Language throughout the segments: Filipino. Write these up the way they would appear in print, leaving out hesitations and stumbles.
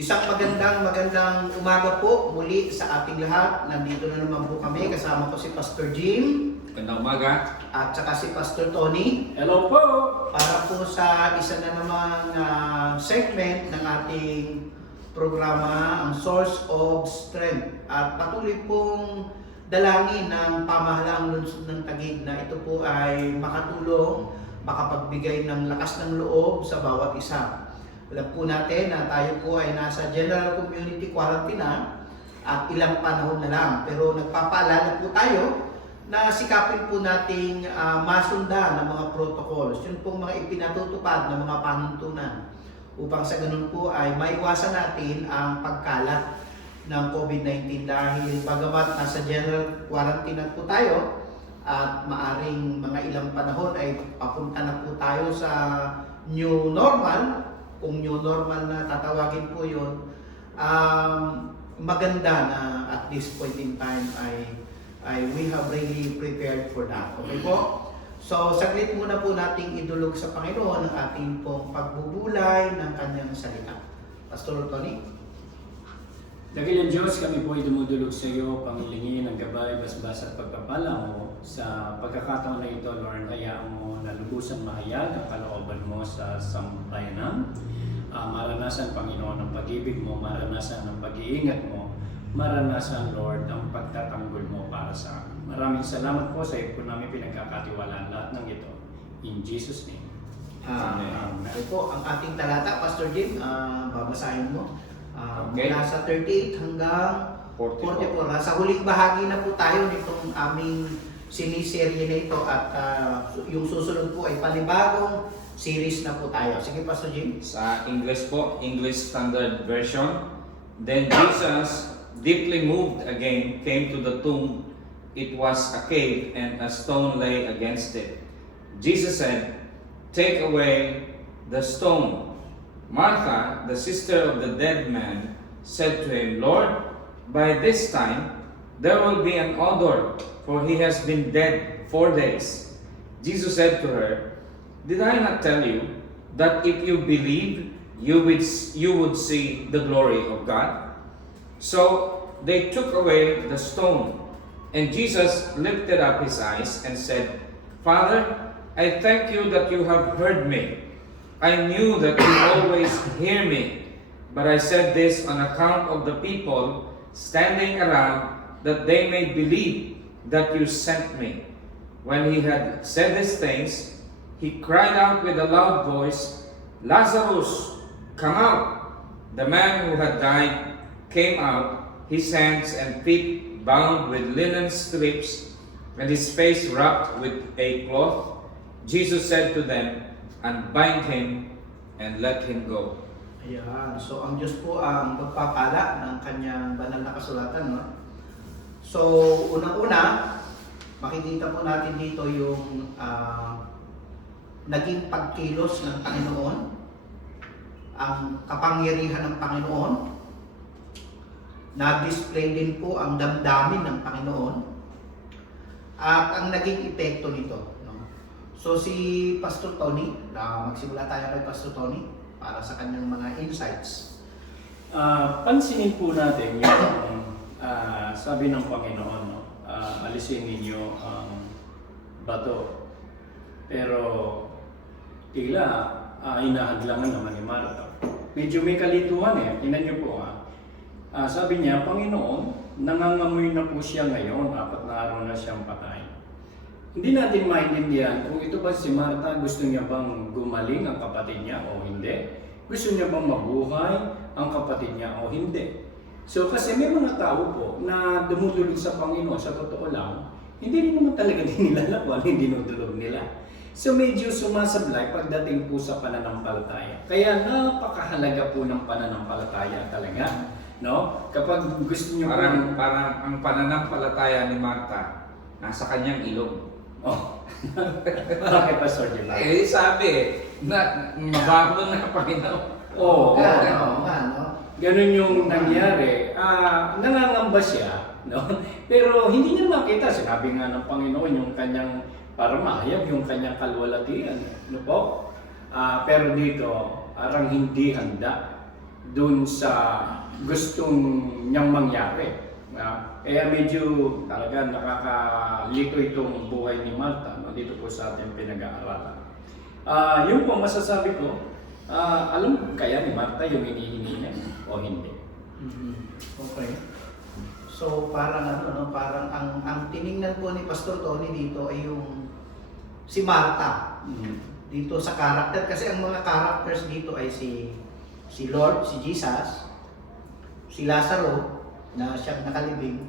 Isang magandang umaga po muli sa ating lahat. Nandito na naman po kami. Kasama ko si Pastor Jim. Magandang umaga. At saka si Pastor Tony. Hello po! Para po sa isa na namang segment ng ating programa, ang Source of Strength. At patuloy pong dalangin ng pamahalaang lungsod ng Taguig na ito po ay makatulong, makapagbigay ng lakas ng loob sa bawat isa. Alam po natin na tayo po ay nasa General Community Quarantine na at ilang panahon na lang. Pero nagpapaalala po tayo na sikapin po nating masundan ng mga protocols. Yun pong mga ipinatutupad ng mga panuntunan upang sa ganun po ay maiwasan natin ang pagkalat ng COVID-19 dahil bagamat nasa General Quarantine na po tayo at maaring mga ilang panahon ay papunta na po tayo sa new normal. Kung new normal na tatawagin po yun, maganda na at this point in time ay we have really prepared for that. Okay po? So, saglit muna po nating idulog sa Panginoon ang ating pong pagbubulay ng kanyang salita. Pastor Tony? Dakilang Diyos, kami po ay dumudulog sa iyo, pangilingin ang gabay, basbas at pagpapala mo sa pagkakataon na ito, Lord. Hayaan mo na lubusan mahayag ang kalooban mo sa sambayanan. Maranasan, Panginoon, ang pag-ibig mo, maranasan ang pag-iingat mo, maranasan, Lord, ang pagtatanggol mo para sa amin. Maraming salamat po sa iyo po namin pinagkakatiwalaan lahat ng ito. In Jesus' name. Amen. Po, ang ating talata, Pastor Jim, babasahin mo. Okay. Mula sa 38 hanggang 44. Sa huling bahagi na po tayo nitong aming siniserye na ito at yung susunod po ay panibagong series na po tayo. Sige, Pastor Jim. Sa English po, English Standard Version. Then Jesus, deeply moved again, came to the tomb. It was a cave and a stone lay against it. Jesus said, "Take away the stone." Martha, the sister of the dead man, said to him, "Lord, by this time there will be an odor, for he has been dead 4 days." Jesus said to her, "Did I not tell you that if you believe, you would see the glory of God?" So they took away the stone, and Jesus lifted up his eyes and said, "Father, I thank you that you have heard me. I knew that you always hear me, but I said this on account of the people standing around, that they may believe that you sent me." When he had said these things, he cried out with a loud voice, "Lazarus, come out!" The man who had died came out, his hands and feet bound with linen strips, and his face wrapped with a cloth. Jesus said to them, "Unbind him and let him go." Ayan. So, ang Diyos po ang magpapala ng kanyang banal na kasulatan. No? So, unang-una, makikita po natin dito yung naging pagkilos ng Panginoon, ang kapangyarihan ng Panginoon, na-display din po ang damdamin ng Panginoon, at ang naging epekto nito. No? So si Pastor Tony, magsimula tayo kay Pastor Tony para sa kanyang mga insights. Pansinin po natin yung sabi ng Panginoon, no? Alisin ninyo ang bato. Pero tila hinahadlangan naman ni Martha. Medyo may kalituhan eh. Tingnan niyo po sabi niya, Panginoon, nangangamoy na po siya ngayon, 4 na araw na siyang patay. Hindi natin maintindihan kung ito ba si Martha, gusto niya bang gumaling ang kapatid niya o hindi? Gusto niya bang mabuhay ang kapatid niya o hindi? So kasi may mga tao po na dumudulog sa Panginoon, sa totoo lang, hindi rin naman talaga din nila kung ano yung dinudulog nila. So medyo sumasablay pagdating po sa pananampalataya. Kaya napakahalaga po ng pananampalataya talaga. No? Kapag gusto niyo Parang ang pananampalataya ni Martha nasa kanyang ilong. Oh. Bakit Pastor Jim? Sabi na mabaho na Panginoon. Oo. No? Ganun yung nangyari. Nangangamba siya, no? Pero hindi niya makita. Sinabi nga ng Panginoon yung kanyang para mahayag yung kanyang kalwalatian. No po? Pero dito, arang hindi handa dun sa gustong niyang mangyari. Kaya medyo talaga nakakalito itong buhay ni Martha, no? Dito po sa ating pinag-aaralan. Yun po masasabi ko, alam mo kaya ni Martha yung hinihingi niya o hindi? Okay. So parang parang ang tiningnan po ni Pastor Tony dito ay yung si Martha. Dito sa character, kasi ang mga characters dito ay si Lord, si Jesus, si Lazaro na siyang nakalibing.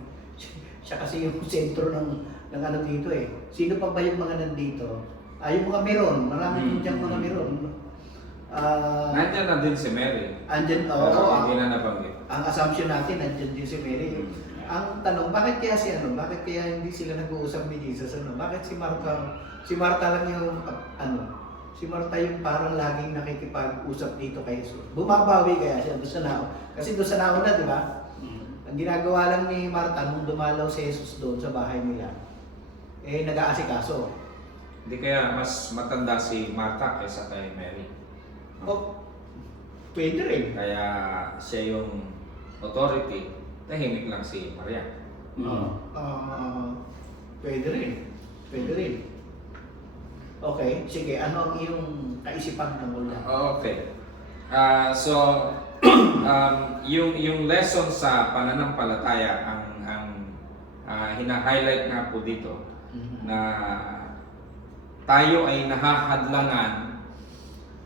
Siya kasi yung sentro ng ano dito eh. Sino pa ba yung mga nandito? Yung mga meron, marami din diyang mga meron. Nandiyan na din si Mary. Andyan, Pero hindi na nabanggit. ang assumption natin, nandyan din si Mary. Ang tanong, bakit kaya bakit kaya hindi sila nag-uusap ni Jesus? Bakit si Martha lang yung, si Martha yung parang laging nakikipag-usap dito kay Jesus. Bumabawi kaya siya doon sa naon. Kasi doon sa nauna, di ba? Ang ginagawa lang ni Martha nung dumalaw si Jesus doon sa bahay nila, nag-aasikaso. Hindi kaya mas matanda si Martha kaysa kay Mary. Pwede rin. Kaya siya yung authority, tahimik lang si Maria. Pwede rin. Pwede rin. Okay, sige. Ano ang iyong kaisipan tungkol na? Okay. So, yung lesson sa pananampalataya ang hina-highlight nga po dito na tayo ay nahahadlangan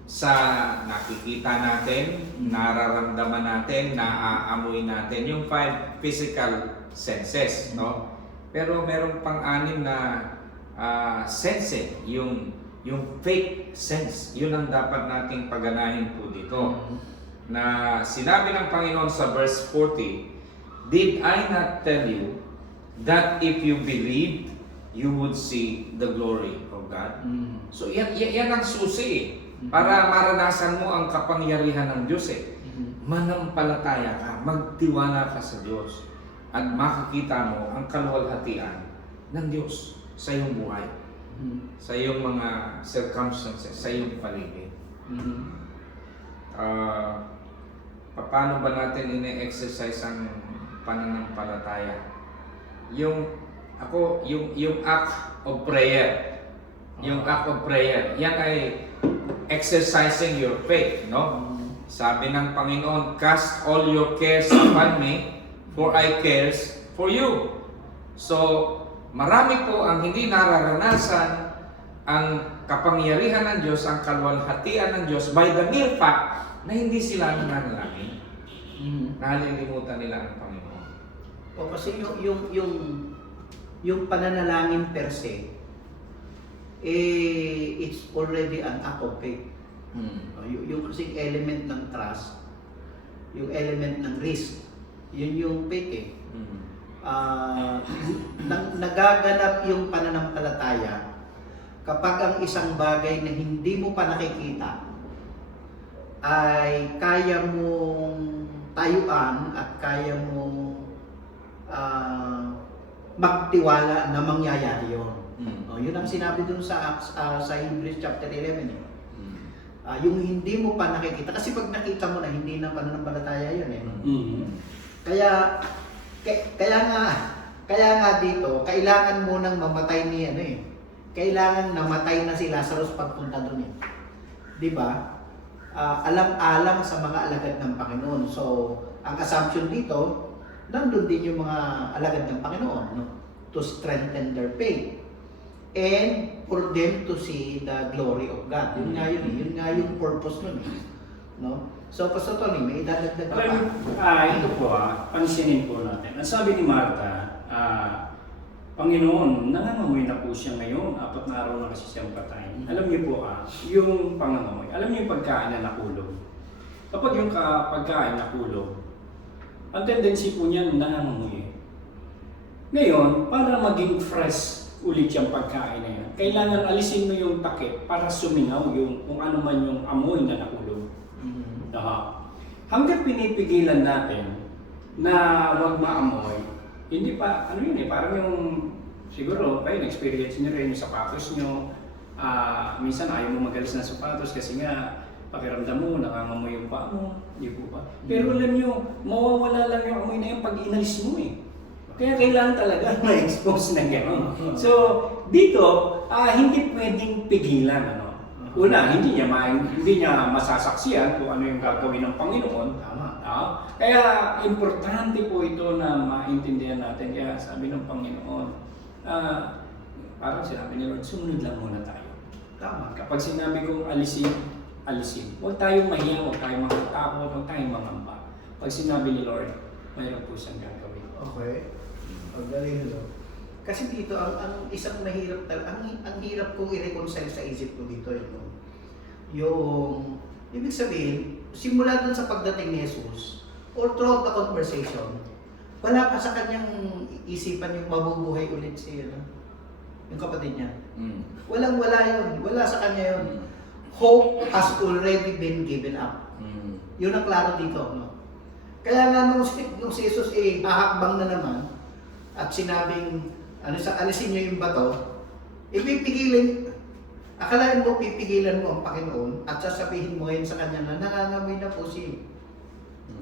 sa nakikita natin, nararamdaman natin, naaamoy natin, yung 5 physical senses, no? Pero meron pang-anim na sense, yung faith sense. Yun ang dapat nating pagganahin po dito. Na sinabi ng Panginoon sa verse 40, "Did I not tell you that if you believed, you would see the glory of God?" So yan ang susi eh. Para maranasan mo ang kapangyarihan ng Diyos eh. Manampalataya ka, magtiwala ka sa Diyos, at makikita mo ang kaluwalhatian ng Diyos sa iyong buhay, sa iyong mga circumstances, sa iyong paligid. Paano ba natin ine-exercise ang pananampalataya? Yung act of prayer. Yung act of prayer, yan ay exercising your faith, no? Sabi ng Panginoon, "Cast all your cares upon me, for I cares for you." So, marami po ang hindi nararanasan ang kapangyarihan ng Diyos, ang kaluwalhatian ng Diyos by the mere fact na hindi sila nananalangin. Nalilimutan nila ang Panginoon. O kasi yung pananalangin per se, it's already an act of faith. Yung kasing element ng trust, yung element ng risk, yun yung faith eh. Nagaganap yung pananampalataya kapag ang isang bagay na hindi mo pa nakikita ay kaya mong tayuan at kaya mong magtiwala na mangyayari yun. Yun ang sinabi dun sa Hebrews chapter 11 eh. Yung hindi mo pa nakikita, kasi pag nakita mo na, hindi na pananampalataya yun eh. Kaya nga dito, kailangan mo nang mamatay ni kailangan namatay na si Lazarus pagpunta dun eh. Di ba? Alam-alam sa mga alagad ng Panginoon. So, ang assumption dito, nandun din yung mga alagad ng Panginoon, no? To strengthen their faith and for them to see the glory of God. Yun nga yung purpose nun eh. No? So, Pastor Tony, may idadagdag ka pa? Ito po pansinin po natin. Ang sabi ni Martha, Panginoon, nangangamoy na po siya ngayon, 4 na araw na kasi siyang patay. Alam niyo po yung pangangamoy, alam niyo yung pagkain na nakulog. Kapag yung pagkain nakulog, ang tendency po niyan nangangamoy. Ngayon, para maging fresh ulit yung pagkain na yan, kailangan alisin mo yung takip para sumingaw yung kung ano man yung amoy na nakulog. Hanggang pinipigilan natin na wag maamoy, hindi pa, parang yung, siguro, kayo, na-experience nyo rin yung sapatos nyo, minsan ayaw mo magalis ng sapatos kasi nga, pakiramdam mo, nangangamoy yung paa mo, di po ba? Pero alam nyo, mawawala lang yung amoy na yun pag inalis mo eh. Kaya kailangan talaga ma-expose na gano'n. So, dito, hindi pwedeng pigilan, ano. Una, hindi niya masasaksiyan kung ano yung gagawin ng Panginoon. Tama. Kaya importante po ito na maintindihan natin. Kaya sabi ng Panginoon, parang sinabi ni Lord, sumunod lang muna tayo. Tama. Kapag sinabi kong alisin, alisin. Huwag tayong mahiya, huwag tayong makatakot, huwag tayong mangamba. Pag sinabi ni Lord, mayroon po siyang gagawin. Okay. Ang galing, no? Kasi dito, ang isang mahirap ang hirap kong i-reconcile sa isip ko dito, yung ibig sabihin, simula dun sa pagdating ni Jesus, or throughout the conversation, wala pa sa kanyang isipan yung mabubuhay ulit yung kapatid niya. Walang-wala yun. Wala sa kanya yun. Hope has already been given up. Yun ang klaro dito, no? Kaya nga nung si Jesus hahakbang na naman at sinabing alisin niyo yung bato, ipipigilin. Akalain mo pipigilan mo ang Panginoon at sasabihin mo ngayon sa kanya na nangangamoy na po siya.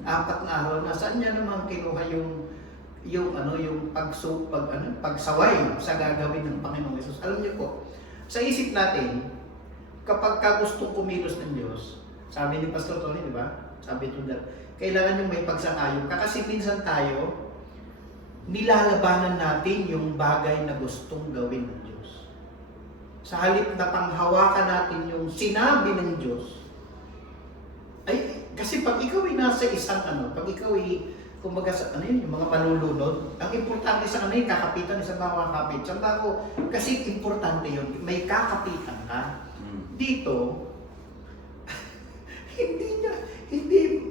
4 na araw na saan niya naman kinuha yung pagsaway sa gagawin ng Panginoong Hesus. Alam niyo po, sa isip natin, kapag gustong kumilos ng Diyos, sabi ni Pastor Tony, di ba? Sabi ito na, kailangan yung may pagsang-ayon. Kasi minsan tayo, nilalabanan natin yung bagay na gustong gawin ng Diyos. Sa halip na panghawakan natin yung sinabi ng Diyos, kasi pag ikaw ay nasa isang pag ikaw ay, kumbaga yung mga panulunod, ang importante sa kanila, kakapitan sa mga kakapit. Kasi importante yun, may kakapitan ka. Dito,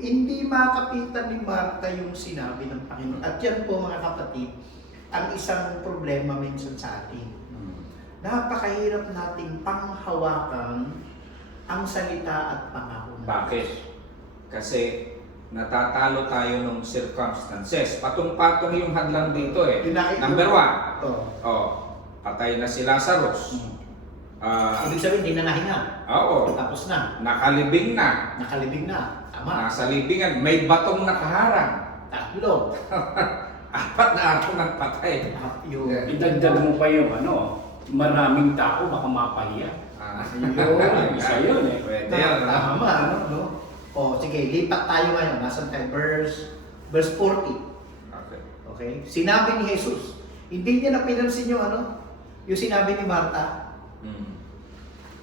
hindi makapitan ni Martha yung sinabi ng Panginoon. At yan po mga kapatid, ang isang problema minsan sa atin. Napakahirap nating panghawakan ang salita at pangako ng Bakit? Diyos. Kasi natatalo tayo ng circumstances. Patong-patong yung hadlang dito eh. Number 1, patay na si Lazarus. Ibig sabihin, hindi na nahinga. Oo. Tapos na. Nakalibing na. Nakalibing na. Tama. Nasa libingan, may batong nakaharang. 3. 4 na araw ng patay. Yung Idagdag mo pa yung maraming tao baka mapahiya. yun. Isa yun eh. Pwede yan. Tama, no? Sige, lipat tayo ngayon. Nasaan tayo? Verse 40. Okay. Okay? Sinabi ni Jesus. Hindi niya na pinansin yung yung sinabi ni Martha.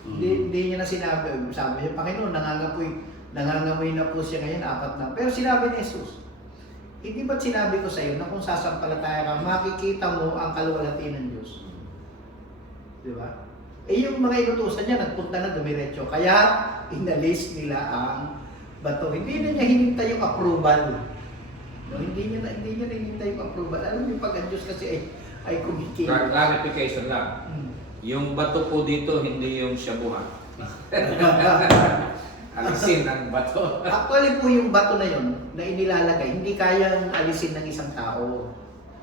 Hindi niya na sinabi. Sabi niya, Panginoon, nangangamoy na po siya ngayon, 4 na. Pero sinabi ni Jesus, hindi ba't sinabi ko sa iyo na kung sasampalataya ka, makikita mo ang kaluwalhati ng Diyos? Di ba? Yung mga inutusan niya, nagpunta na dumiretso. Kaya, inalis nila ang bato. Hindi na niya hinintay yung approval. No, hindi niya hinintay yung approval. Alam niyo, pag ang Diyos kasi ay kumikita. Clarification lang. Yung bato po dito, hindi yung shabuhan. Alisin ang bato. Actually po yung bato na yun, na inilalagay, hindi kayang alisin ng isang tao.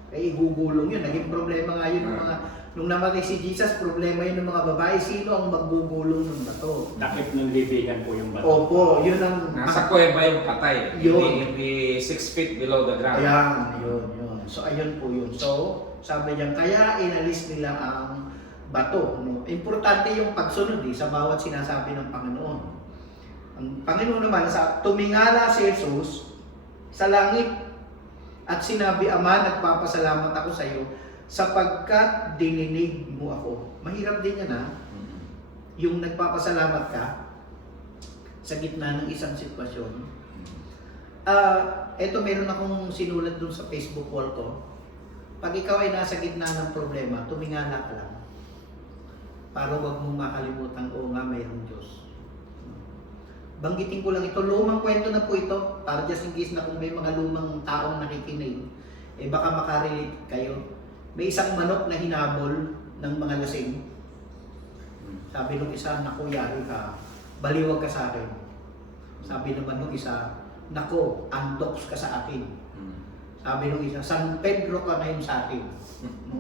Igugulong yun. Naging problema nga yun ng mga, nung namatay si Jesus, problema yun ng mga babae. Sino ang maggugulong ng bato? Dakip ng libingan po yung bato. Opo, yun ang... Nasa kuweba yung patay. Yun. Hindi 6 feet below the ground. Ayan, yun. So, ayun po yun. So, sabi niya, kaya inalis nila ang bato. No? Importante yung pagsunod sa bawat sinasabi ng Panginoon. Ang Panginoon naman, tumingala si Jesus sa langit at sinabi, Ama, nagpapasalamat ako sa iyo sapagkat dininig mo ako. Mahirap din yan yung nagpapasalamat ka sa gitna ng isang sitwasyon. Eto meron akong sinulat dun sa Facebook wall ko. Pag ikaw ay nasa gitna ng problema, tumingala ka lang. Para wag mong makalimutan, nga, mayroong Diyos. Banggitin ko lang ito, lumang kwento na po ito, para just in case na kung may mga lumang taong nakikinig, baka makarelate kayo. May isang manok na hinabol ng mga lasing. Sabi nung isa, naku, yari ka, baliwag ka sa akin. Sabi naman nung isa, naku, antox ka sa akin. Sabi nung isa, San Pedro ka ngayon sa akin.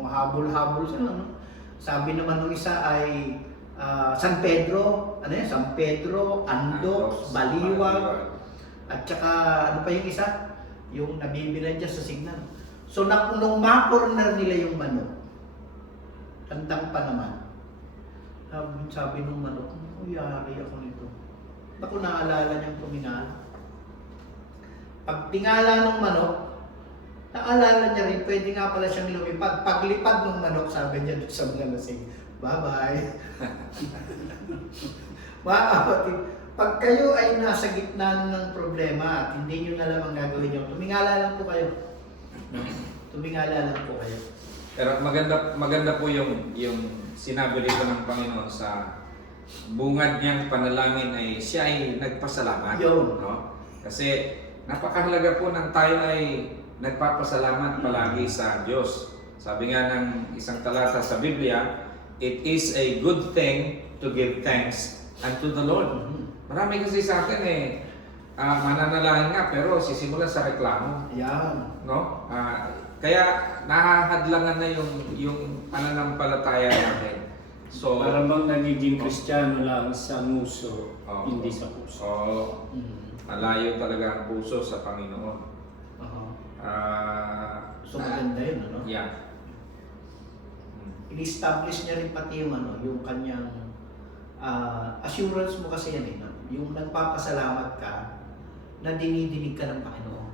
Habol-habol siya, Sabi naman nung isa ay, San Pedro, ano yun? San Pedro, Andox, Baliwag, at saka ano pa yung isa? Yung nabibilan dyan sa signal. So nung ma-corner nila yung manok, tandang pa naman. Sabi nung manok, yari ako nito. Ako naalala niyang tumingala. Pag tingala ng manok, naalala niya rin, pwede nga pala siyang lumipad. Paglipad ng manok, sabi niya doon sa mga lasing, bye-bye. Mga kapatid, pag kayo ay nasa gitna ng problema at hindi nyo na lang ang gagawin nyo, tumingala lang po kayo. Tumingala lang po kayo. Pero maganda po yung sinabi rito ng Panginoon sa bungad niyang panalangin ay siya ay nagpasalamat. Yun. No? Kasi napakahalaga po ng tayo ay nagpapasalamat palagi sa Diyos. Sabi nga ng isang talata sa Biblia, it is a good thing to give thanks unto the Lord. Marami kasi sa atin mananalangin nga pero sisimulan sa reklamo. Yan. No? Kaya nahahadlangan na yung pananampalataya natin. So, Para bang nagiging Kristiyano lang sa nguso, hindi sa puso. So, malayo talaga ang puso sa Panginoon. So maganda yun, ano? Yeah. In-establish niya rin pati yung yung kanyang assurance mo kasi yan no? Yung nagpapasalamat ka na dinidinig ka ng Panginoon.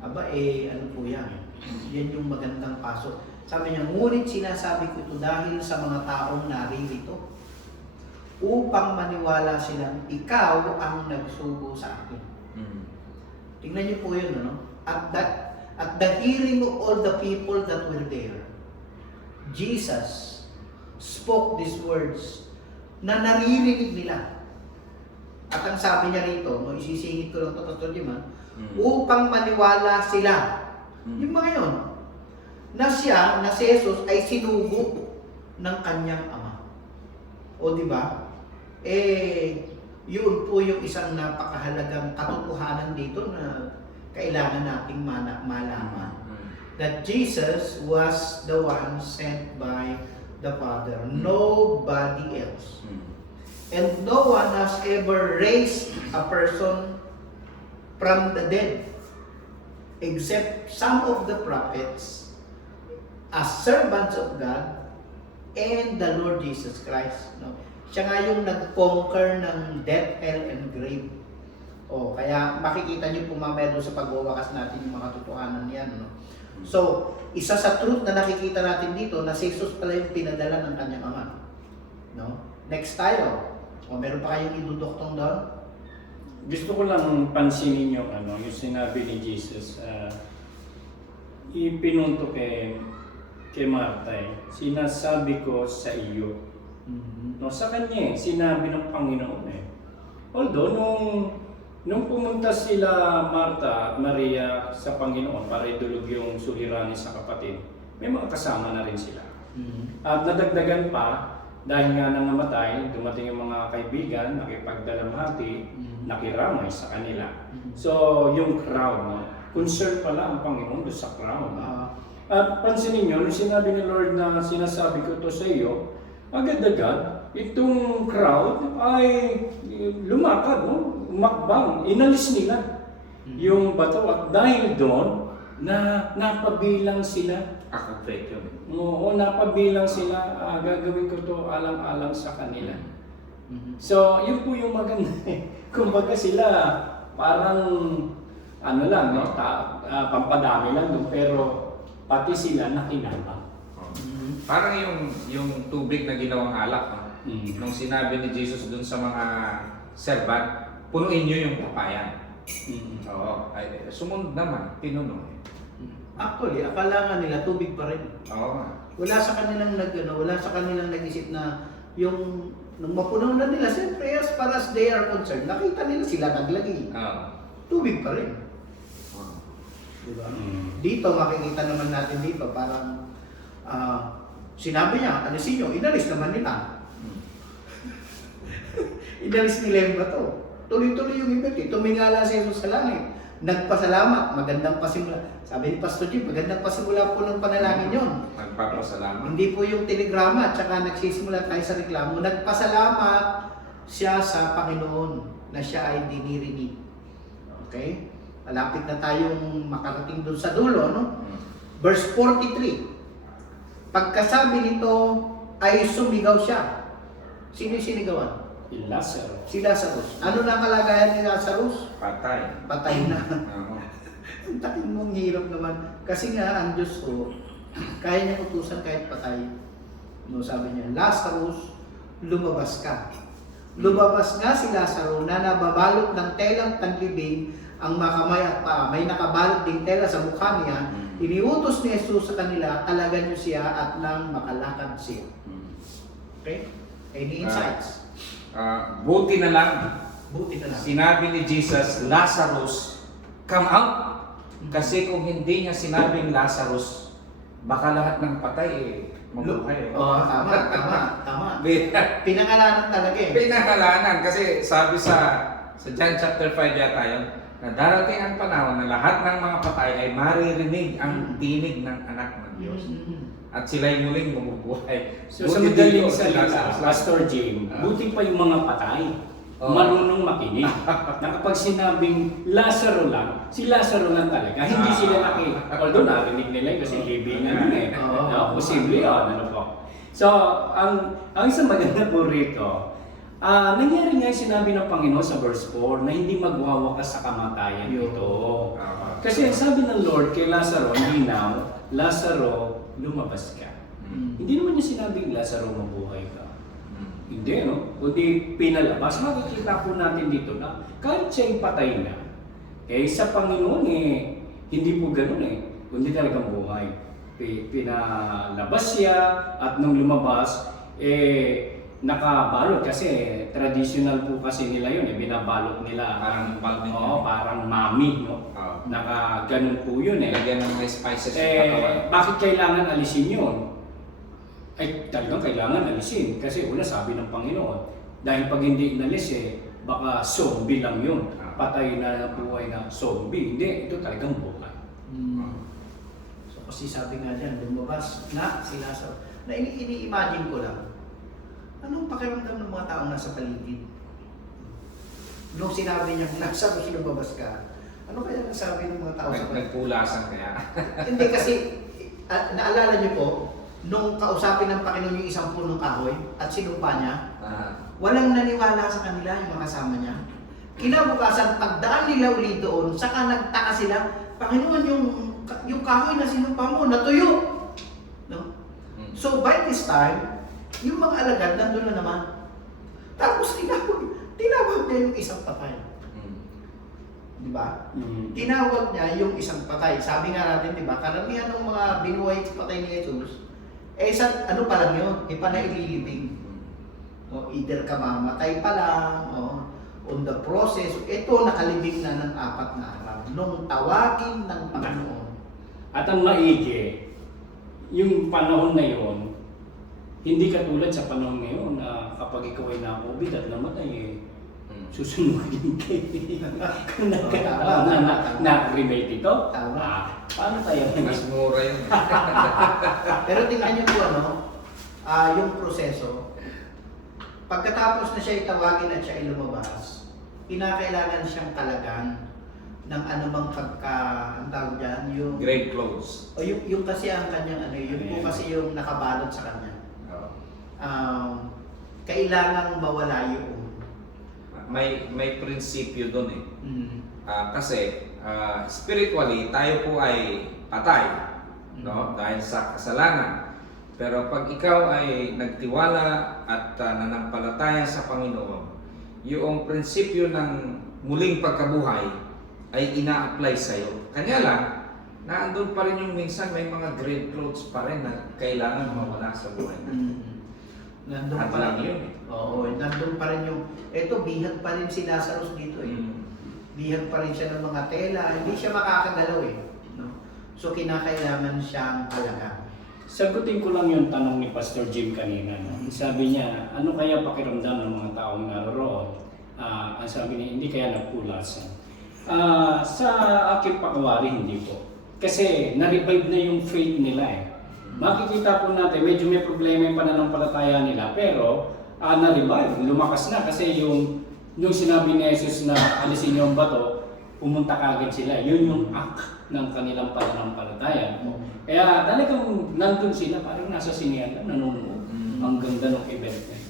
Aba ano po yan? Yan yung magandang paso. Sabi niya, ngunit sinasabi ko ito dahil sa mga taong naririto upang maniwala silang ikaw ang nagsugo sa akin. Tingnan niyo po yun, ano? At the hearing of all the people that were there, Jesus spoke these words na naririnig nila. At ang sabi niya rito, isisingit ko lang ito, Pastor Jim, upang maniwala sila. Yung mga yun, na siya, na si Jesus ay sinugo ng kanyang Ama. O di ba? Yun po yung isang napakahalagang katotohanan dito na kailangan nating malaman. That Jesus was the one sent by the Father, nobody else. And no one has ever raised a person from the dead except some of the prophets as servants of God and the Lord Jesus Christ. No? Siya nga yung nag-conquer ng death, hell, and grave. Kaya makikita niyo po mamaya doon sa pagwawakas natin yung mga katotohanan niyan. No? So, isa sa truth na nakikita natin dito na si Jesus pala yung pinadala ng kanyang Ama. No? Next tayo. Meron pa kayong iduduktong doon? Gusto ko lang pansinin yung yung sinabi ni Jesus. Ipinunto kay Marta sinasabi ko sa iyo. No, sa kanya sinabi ng Panginoon Although, nung pumunta sila Marta at Maria sa Panginoon para idulog yung suliranin sa kapatid, may mga kasama na rin sila. At nadagdagan pa, dahil nga nangamatay, dumating yung mga kaibigan, nakipagdalamhati, nakiramay sa kanila. So, yung crowd, no? Concern pala ang Panginoon doon sa crowd. At pansinin nyo, nung sinabi ni Lord na sinasabi ko to sa iyo, agad-agad, itong crowd ay lumakad, no? Umakbang, inalis nila yung bato. At dahil doon, napabilang sila. Fake yun. Oo, napabilang sila, gagawin ko to alang-alang sa kanila. So, yun po yung maganda. Kumbaga sila, parang, lang, no? Pampadami lang doon, pero pati sila nakinabang. Parang yung tubig na ginawang alak, no? Nung sinabi ni Jesus dun sa mga servant, punuin nyo yung papayan. Oo. Sumunod naman, pinuno. Actually, akala nga nila tubig pa rin. Oo. Wala sa kanilang nag-isip na yung nung mapunaw na nila, siyempre as far as they are concerned, nakita nila sila naglagay. Tubig pa rin. Diba? Dito, makikita naman natin dito, parang sinabi niya, alisin nyo, inalis naman nila. Inalis nila yung bato. Tuloy-tuloy yung ibig. Tumingala si Jesus sa langit. Nagpasalamat, magandang pasimula. Sabi ni Pastor Jim, magandang pasimula po ng panalangin yun. Nagpapasalamat. Hindi po yung telegrama at saka nagsisimula tayo sa reklamo. Nagpasalamat siya sa Panginoon na siya ay dinirinig. Okay? Malapit na tayong makarating doon sa dulo, no? Verse 43. Pagkasabi nito ay sumigaw siya. Sino yung sinigawan? Si Lazaro. Si Lazarus. Ano na kalagayan ni Lazarus? Patay. Patay na. Oo. Ang takin mong hirap naman. Kasi nga, ang Diyos ko, kaya niya utusan kahit patay. No, sabi niya, Lazarus, lumabas ka. Lumabas nga si Lazaro na nababalot ng telang panlibing ang makamay at paa. May nakabalot ding tela sa mukha niya. Iniutos ni Jesus sa kanila, talagan niyo siya at nang makalakad siya. Okay? Any insights? Buti na lang, Buti na lang. sinabi ni Jesus, Lazarus, come out. Kasi kung hindi niya sinabing Lazarus, baka lahat ng patay mabuhay. Oh, tama. Bin- Pinangalanan talaga eh. Pinangalanan kasi sabi sa John chapter 5 yata yun, na darating ang panahon na lahat ng mga patay ay maririnig ang tinig ng anak ng Diyos. At sila'y muling mabubuhay. So sa Buti madaling dito, si salita, Lazarus. Pastor Jim, buti pa yung mga patay. Oo. Marunong makinig. Na kapag sinabing Lazaro lang, si Lazaro lang talaga. Hindi sila although narinig nila yun kasi libingan yun eh. Oo. No, posible yun. Ano po. So, ang isang maganda po rito, nangyari nga yung sinabi ng Panginoon sa verse 4 na hindi magwawakas sa kamatayan ito. Kasi ang sabi ng Lord kay Lazaro, now, Lazaro, lumabas ka. Hindi naman niya sinabing Lazaro, mabuhay ka. Hindi, no? Kundi pinalabas. Makikita po natin dito na kahit siya'y patay na, sa Panginoon hindi po ganun kundi talagang buhay. Pinalabas siya at nung lumabas, nakabalot kasi traditional po kasi nila yun, binabalot nila. Parang palming. Oo, parang mami, no? Naka-ganun po yun Lagyan ng may spices yung katawan. bakit kailangan alisin yun? Ay, talagang kailangan alisin. Kasi una sabi ng Panginoon, dahil pag hindi inalis baka zombie lang yun. Patay na buhay na zombie. Hindi, ito talagang buhay. So kasi sabi nga dyan, lumabas na si Lazaro. Na ini-imagine ko lang, anong pakiramdam ng mga taong nasa paligid? Nung sinabi niya, Lazaro, lumabas ka, ano kaya nasabi ng mga tao sa paligid? Nagpulasan kaya. Hindi kasi, naalala niyo po, nung kausapin ng Panginoon yung isang punong kahoy at sinumpa niya, walang naniwala sa kanila yung mga kasama niya. Kinabukasan, pagdaan nila ulit doon, saka nagtaka sila, Panginoon, yung kahoy na sinumpa mo, natuyo. No? So by this time, yung mga alagad nandun na naman. Tapos tinawag niya yung isang patay. Di ba? Tinawag niya yung isang patay. Sabi nga natin, di ba, karamihan ng mga binuhay patay ni Jesus, ano pa lang yun, panaililibing. O, either ka mamatay pa lang, on the process, ito nakalibing na ng 4 na araw, nung tawagin ng Panginoon. At ang maigi, yung panahon na yun, hindi katulad sa panahon ngayon na kapag ikaw ay na-COVID at namatay, susunugin kayo. Kung na-cremate ito, Tama. paano tayo? Mas mura yun. Pero tingnan niyo po, yung proseso. Pagkatapos na siya itawagin at siya ay lumabas, kinakailangan siyang kalagan ng anumang ang tawag dyan, yung... Grave clothes. O yung kasi ang kanyang yun po kasi yung nakabalot sa kanya. Kailangang mawala yung... May prinsipyo doon kasi spiritually tayo po ay patay, no? Dahil sa kasalanan. Pero pag ikaw ay nagtiwala at nanampalataya sa Panginoon, yung prinsipyo ng muling pagkabuhay ay ina-apply sa iyo. Kanya lang, naandun pa rin yung minsan may mga grave clothes pa rin na kailangan mawala sa buhay natin. Nandun At pa lang rin yun Oo, nandun pa rin yung... Ito, bihag pa rin si Lazarus dito Bihag pa rin siya ng mga tela. Hindi siya makakagalaw no? So, kinakailangan siyang alagaan. Sagutin ko lang yung tanong ni Pastor Jim kanina. No? Sabi niya, ano kaya pakiramdam ng mga taong naroroon? Ang sabi niya, hindi kaya nagpulasan. Sa aking pakawari, hindi po. Kasi na-revive na yung faith nila eh. Makikita po natin, medyo may problema yung pananampalataya nila, pero na-revive, lumakas na. Kasi yung sinabi ni Jesus na alisin yung bato, pumunta kagad sila. Yun yung act ng kanilang pananampalataya. Kaya talagang nandun sila, parang nasa sinehan, nanonood. Ang ganda ng event na yun.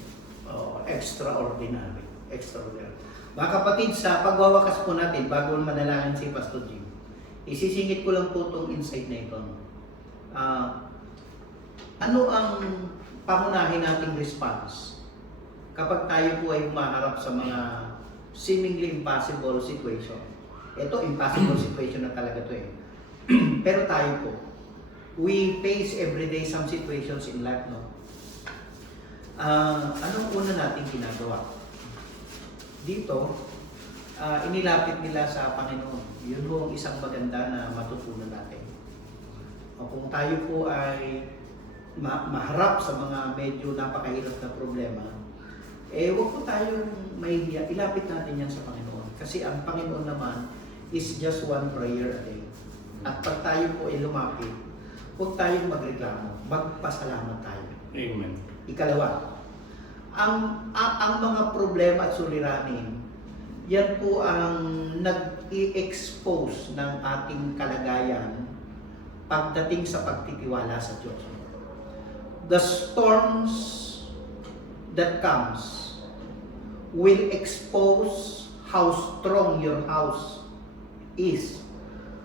Extraordinary. Extraordinary. Mga kapatid, sa pagwawakas po natin, bago manalangin si Pastor Jim, isisingit ko lang po itong insight na ito. Ano ang pangunahin nating response kapag tayo po ay humaharap sa mga seemingly impossible situation? Ito, impossible situation na talaga ito eh. Pero tayo po, we face everyday some situations in life, no? Anong una natin ginagawa? Dito, inilapit nila sa Panginoon. Yun ho ang isang maganda na matutunan natin. O kung tayo po ay maharap sa mga medyo napakahirap na problema, huwag po tayong mahihiya. Ilapit natin yan sa Panginoon. Kasi ang Panginoon naman is just one prayer a day. At pag tayo po ay lumapit, huwag tayong magreklamo. Magpasalamat tayo. Amen. Ikalawa, ang mga problema at suliranin, yan po ang nag-i-expose ng ating kalagayan pagdating sa pagtitiwala sa Diyos. The storms that comes will expose how strong your house is.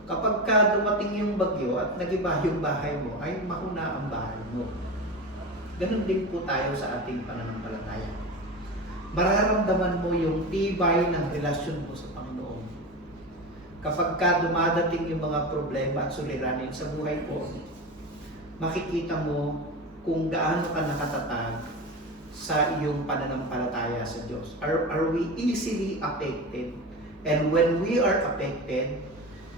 Kapag ka dumating yung bagyo at nagiba yung bahay mo, ay mahuna ang bahay mo. Ganun din po tayo sa ating pananampalataya. Mararamdaman mo yung tibay ng relasyon mo sa Panginoon. Kapag ka dumadating yung mga problema at suliranin sa buhay mo, makikita mo kung gaano ka nakatatag sa iyong pananampalataya sa Diyos. Are we easily affected? And when we are affected,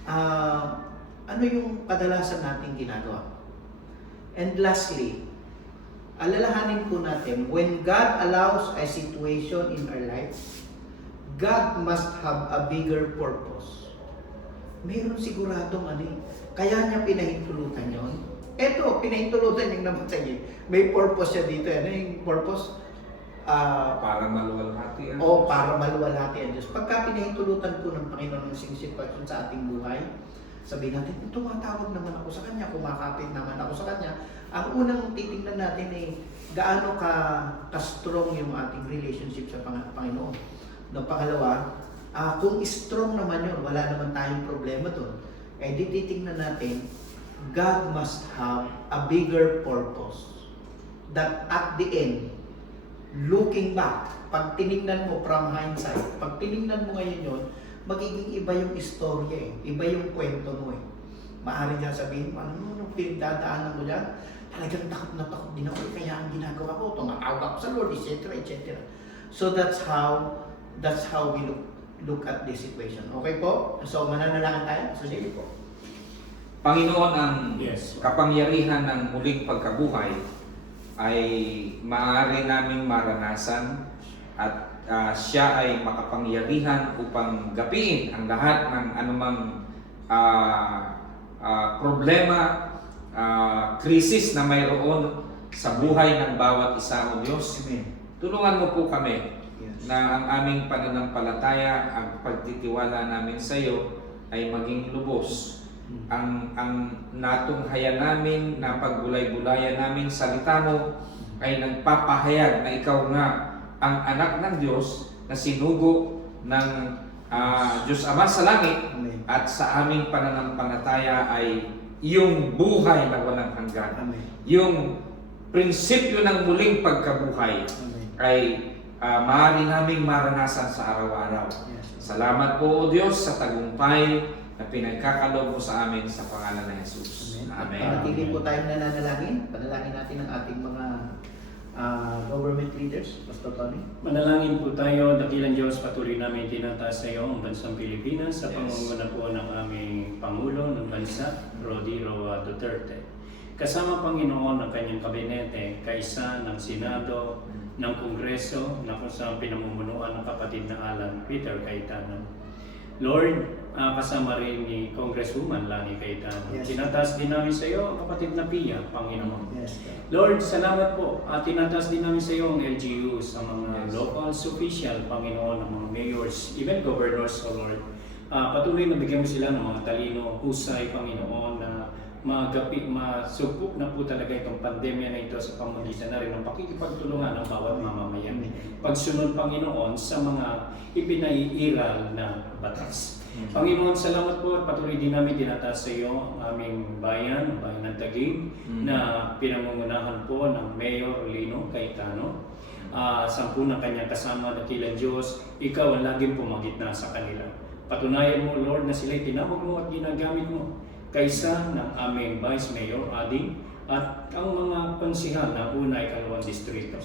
ano yung kadalasan nating ginagawa? And lastly, alalahanin po natin, when God allows a situation in our life, God must have a bigger purpose. Mayroon siguradong kaya niya pinahintulutan yon. Eto, pinahintulutan niya naman sa inyo. May purpose siya dito. Ano yung purpose? Para maluwalhati ang O para maluwalhati ang Diyos. Pagka pinahintulutan po ng Panginoon ng sitwasyon sa ating buhay, sabihin natin, tumatawag naman ako sa Kanya, kumakapit naman ako sa Kanya. Ang unang titingnan natin ay gaano ka-strong yung ating relationship sa Panginoon. No, pangalawa, kung strong naman yun, wala naman tayong problema doon, di titingnan natin, God must have a bigger purpose. That at the end, looking back, pag tinignan mo from hindsight, pag tinignan mo ngayon yun, magiging iba yung istorya iba yung kwento mo Maaari niya sabihin mo, nung pinagdadaanan ko dyan, talagang takot na takot din ako, kaya ang ginagawa ko, tumatawag ako sa Lord, etc. etc. So that's how we look at this situation. Okay po? So mananalangin tayo? So sige po. Panginoon, ang Yes. kapangyarihan ng muling pagkabuhay ay maaari naming maranasan at siya ay makapangyarihan upang gapiin ang lahat ng anumang problema, krisis na mayroon sa buhay ng bawat isa, O Diyos. Amen. Tulungan mo po kami Yes. na ang aming pananampalataya, ang pagtitiwala namin sa iyo ay maging lubos. Ang natunghayan namin, na pagbulay-bulayan namin salita mo ay nagpapahayag na ikaw nga ang anak ng Diyos na sinugo ng Diyos Ama sa langit. Amen. At sa aming pananampalataya ay iyong buhay na walang hanggan. Amen. Yung prinsipyo ng muling pagkabuhay Amen. ay maaari naming maranasan sa araw-araw. Yes. Salamat po, O Diyos, sa tagumpay na pinagkakaloob mo sa amin sa pangalan ng Jesus. Amen. Panatili po tayong nananalangin. Panalangin natin ang ating mga government leaders. Pastor Tony. Manalangin po tayo, dakilang Diyos, patuloy namin tinataas sa iyo ang bansang Pilipinas sa Yes. pangunguna po ng aming Pangulo ng bansa, Rodi Roa Duterte. Kasama Panginoon ang kanyang kabinete, kaisa ng Senado, ng Kongreso, na kung saan pinamumunuan ng kapatid na Alan Peter Cayetano. Lord, kasama rin ni Congresswoman Lani Cayetano. Yes. Tinataas din namin sa iyo ang kapatid na Pia, Panginoon. Yes. Lord, salamat po. Tinataas din namin sa iyo ang LGUs, ang mga Yes. local official, Panginoon, ang mga mayors, even governors, O Lord. Patuloy na bigyan mo sila ng mga talino, husay, Panginoon, na masugpok na po talaga itong pandemya na ito sa pamagitan na rin ng pakikipagtulungan ng bawat mamamayan. Pagsunod, Panginoon, sa mga ipinaiiral na batas. Panginoon, salamat po at patuloy din namin tinataas sa iyo ang aming bayan, bayan ng Taguig, na pinangungunahan po ng Mayor Lino Cayetano. 10 ng kanyang kasama na kilang Diyos, ikaw ang laging pumagitna sa kanila. Patunayan mo, Lord, na sila'y tinawag mo at ginagamit mo kaysa ng aming Vice Mayor Adi at ang mga konsihal ng una, ikalawang distrito.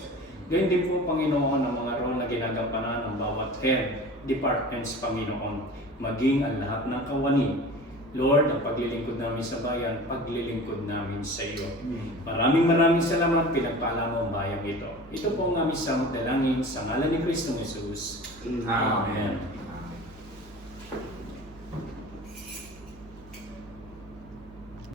Gayun din po, Panginoon, ang mga role na ginagampanan ng bawat head departments, Panginoon, maging ang lahat ng kawani. Lord, ang paglilingkod namin sa bayan, paglilingkod namin sa iyo. Maraming salamat, pinagpala mo ang bayang ito. Ito po ang aming samot dalangin sa ngalan ni Kristo Jesus. Amen.